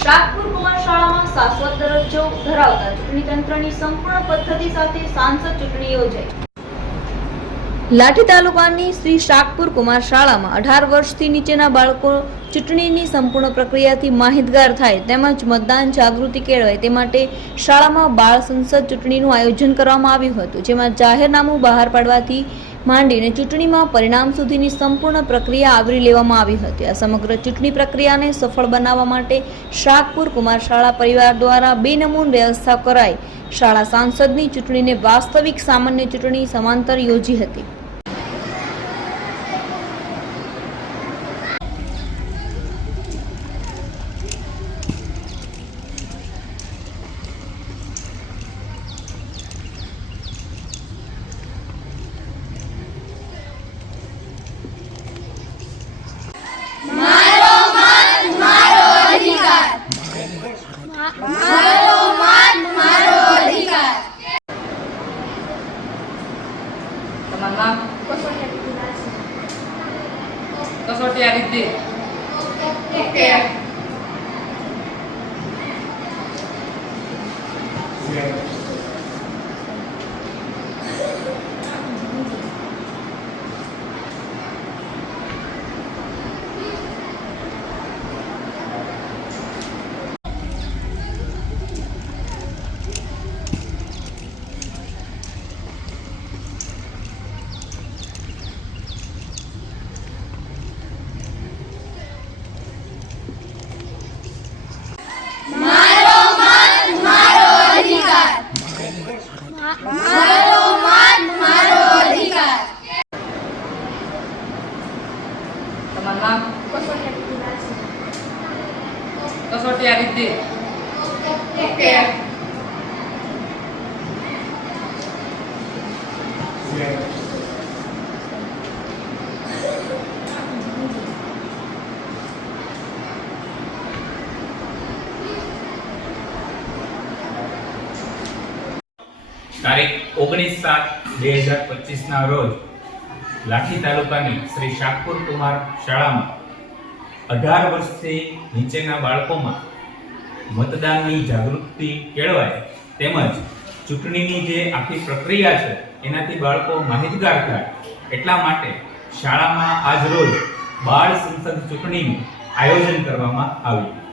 શાકપુર કુમાર શાળામાં શાશ્વત દરજ્જો ધરાવતા ચૂંટણી તંત્રની સંપૂર્ણ પદ્ધતિ સાથે સાંસદ ચૂંટણી યોજાઈ. લાઠી તાલુકાની શ્રી શાકપુર કુમાર શાળામાં અઢાર વર્ષથી નીચેના બાળકો ચૂંટણીની સંપૂર્ણ પ્રક્રિયાથી માહિતગાર થાય તેમજ મતદાન જાગૃતિ કેળવાય તે માટે શાળામાં બાળ સંસદ ચૂંટણીનું આયોજન કરવામાં આવ્યું હતું, જેમાં જાહેરનામું બહાર પાડવાથી માંડીને ચૂંટણીમાં પરિણામ સુધીની સંપૂર્ણ પ્રક્રિયા આવરી લેવામાં આવી હતી. આ સમગ્ર ચૂંટણી પ્રક્રિયાને સફળ બનાવવા માટે શાકપુર કુમાર શાળા પરિવાર દ્વારા બેનમૂન વ્યવસ્થા કરાઈ. શાળા સાંસદની ચૂંટણીને વાસ્તવિક સામાન્ય ચૂંટણી સમાંતર યોજી હતી. તમારું નામ? કસોટી આ રીતિ. તમારું નામ કસોટી આ રીતિ તારીખ ઓગણીસ સાત બે હજાર પચીસના રોજ લાઠી તાલુકાની શ્રી શાકપુર કુમાર શાળામાં અઢાર વર્ષથી નીચેના બાળકોમાં મતદાનની જાગૃતિ કેળવાય તેમજ ચૂંટણીની જે આખી પ્રક્રિયા છે, એનાથી બાળકો માહિતગાર થાય. એટલા માટે શાળામાં આજ રોજ બાળ સંસદ ચૂંટણીનું આયોજન કરવામાં આવ્યું.